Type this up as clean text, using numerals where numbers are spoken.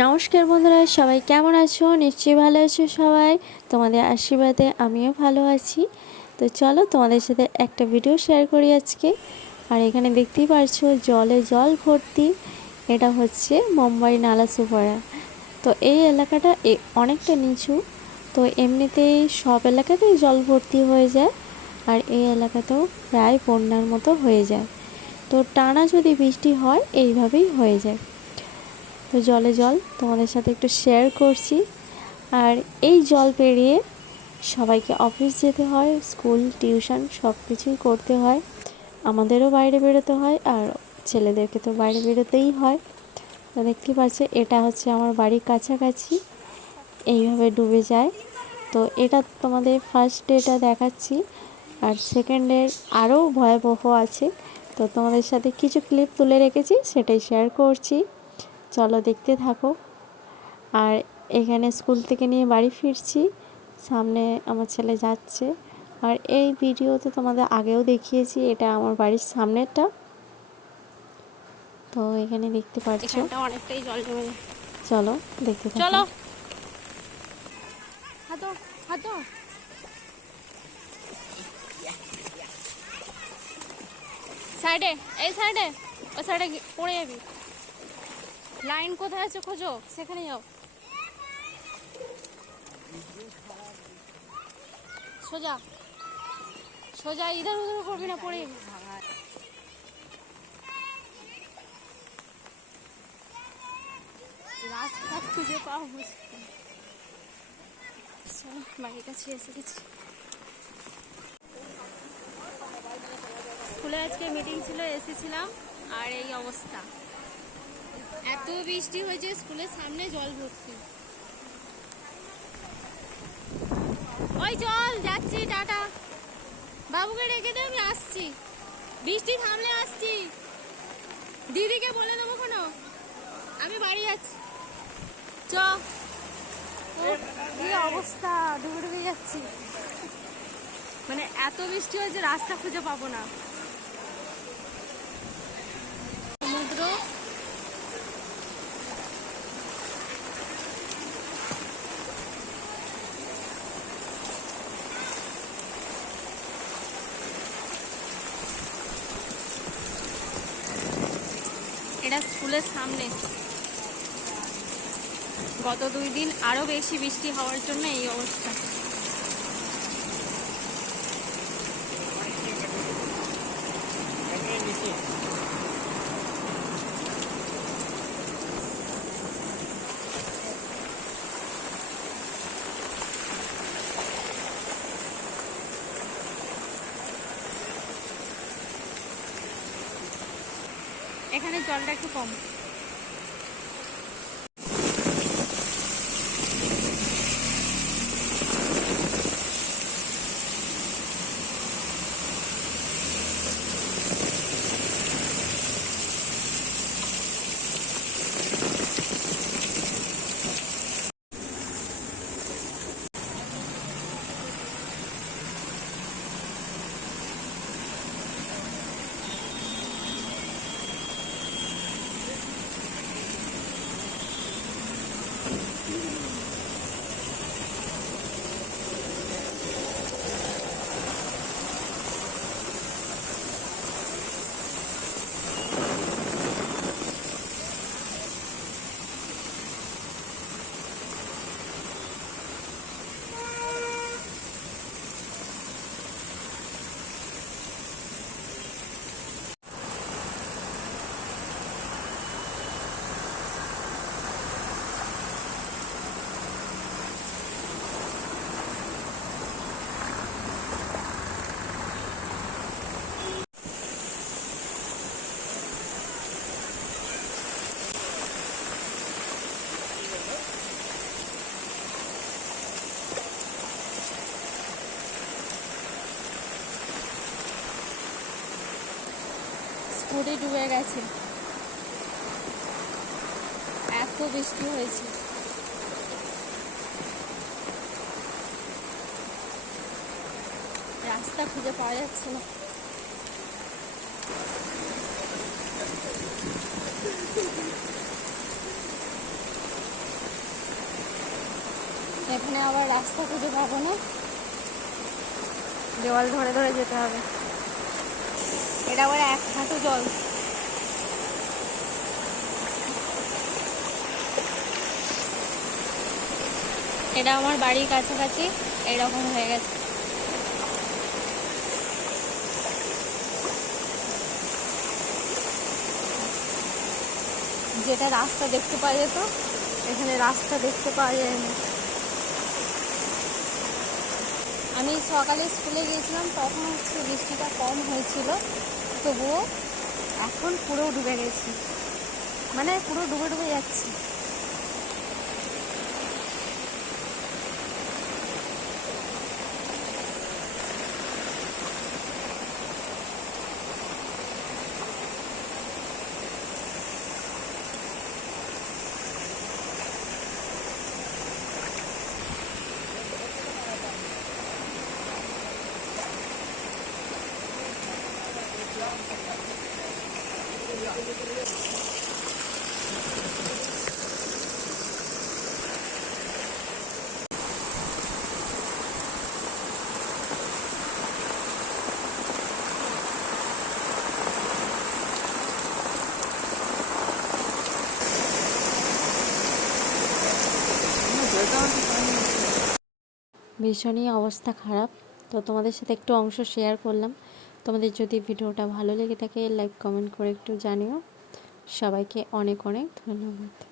নমস্কার বন্ধুরা, সবাই কেমন আছো? নিশ্চয়ই ভালো আছো সবাই। তোমাদের আশীর্বাদে আমিও ভালো আছি। তো চলো তোমাদের সাথে একটা ভিডিও শেয়ার করি আজকে। আর এখানে দেখতেই পারছো জলে জল ভর্তি। এটা হচ্ছে মুম্বাই নালাসোপারা। তো এই এলাকাটা অনেকটা নিচু। তো এমনিতেই সব এলাকাতেই জল ভর্তি হয়ে যায়, আর এই এলাকাতেও প্রায় বন্যার মতো হয়ে যায়। তো টানা যদি বৃষ্টি হয় এইভাবেই হয়ে যায়। তো জলে জল তোমাদের সাথে একটু শেয়ার করছি। আর এই জল পেরিয়ে সবাইকে অফিস যেতে হয়, স্কুল টিউশন সব কিছুই করতে হয়। আমাদেরও বাইরে বেরোতে হয়, আর ছেলেদেরকে তো বাইরে বেরোতেই হয়। তো দেখতেই পাচ্ছে এটা হচ্ছে আমার বাড়ির কাছাকাছি, এইভাবে ডুবে যায়। তো এটা তোমাদের ফার্স্ট ডেটা দেখাচ্ছি, আর সেকেন্ডের আরও ভয়াবহ আছে। তো তোমাদের সাথে কিছু ক্লিপ তুলে রেখেছি, সেটাই শেয়ার করছি। চলো দেখতে থাকো। আর এখানে স্কুল থেকে নিয়ে বাড়ি ফিরছি, সামনে আমার ছেলে যাচ্ছে। আর এই ভিডিওতে তোমাদের আগেও দেখিয়েছি, এটা আমার বাড়ির সামনেরটা। তো এখানে দেখতে পাচ্ছ এখানটা অনেকটাই জল জমে। চলো দেখতে থাকো। চলো হাতো হাতো সাইডে, এই সাইডে, ওই সাইডে পড়ে যাবি। লাইন কোথায় আছে খোঁজো, সেখানে যাও। সোজা সোজা, ইধার উধার করবি না, পড়ে যাবি। রাস্তা খুঁজে পাওয়া মুশকিল। চলো বাড়ির কাছে এসে গেছি। স্কুলে আজকে মিটিং ছিল, এসেছিলাম, আর এই অবস্থা। এত বৃষ্টি হয়েছে, স্কুলের সামনে জল ভর্তি। ওই চল যাচ্ছি, টাটা। বাবুকে রেখে দে, আমি আসছি, বৃষ্টি থামলে আসছি। দিদিকে বলে দেবো কোনো, আমি বাড়ি যাচ্ছি। চ, কি অবস্থা, ডুবে ডুবে যাচ্ছি। মানে এত বৃষ্টি হয়েছে, রাস্তা খুঁজে পাবো না। সমুদ্র, এটা স্কুলের সামনে। গত 2 দিন আরো বেশি বৃষ্টি হওয়ার জন্য এই অবস্থা। এখানে জলটা একটু কম। স্কুলে ডুবে গেছে, এত বৃষ্টি হয়েছে। রাস্তা খুঁজে পাওয়া যাচ্ছে না। এখানে আবার রাস্তা খুঁজে পাবো না, দেওয়াল ধরে ধরে যেতে হবে। এটা আবার 1 হাঁটু জল। এটা আমার বাড়ির কাছাকাছি এরকম হয়ে গেছে। যেটা রাস্তা দেখতে পাওয়া যেত, এখানে রাস্তা দেখতে পাওয়া যায় না। আমি সকালে স্কুলে গিয়েছিলাম, তখন হচ্ছে বৃষ্টিটা কম হয়েছিল, তবুও এখন পুরো ডুবে গেছি, মানে পুরো ডুবে ডুবে যাচ্ছি। ভীষণই অবস্থা খারাপ। তো তোমাদের সাথে একটু অংশ শেয়ার করলাম। তোমাদের যদি ভিডিওটা ভালো লেগে থাকে লাইক কমেন্ট করে একটু জানিও। সবাইকে অনেক অনেক ধন্যবাদ।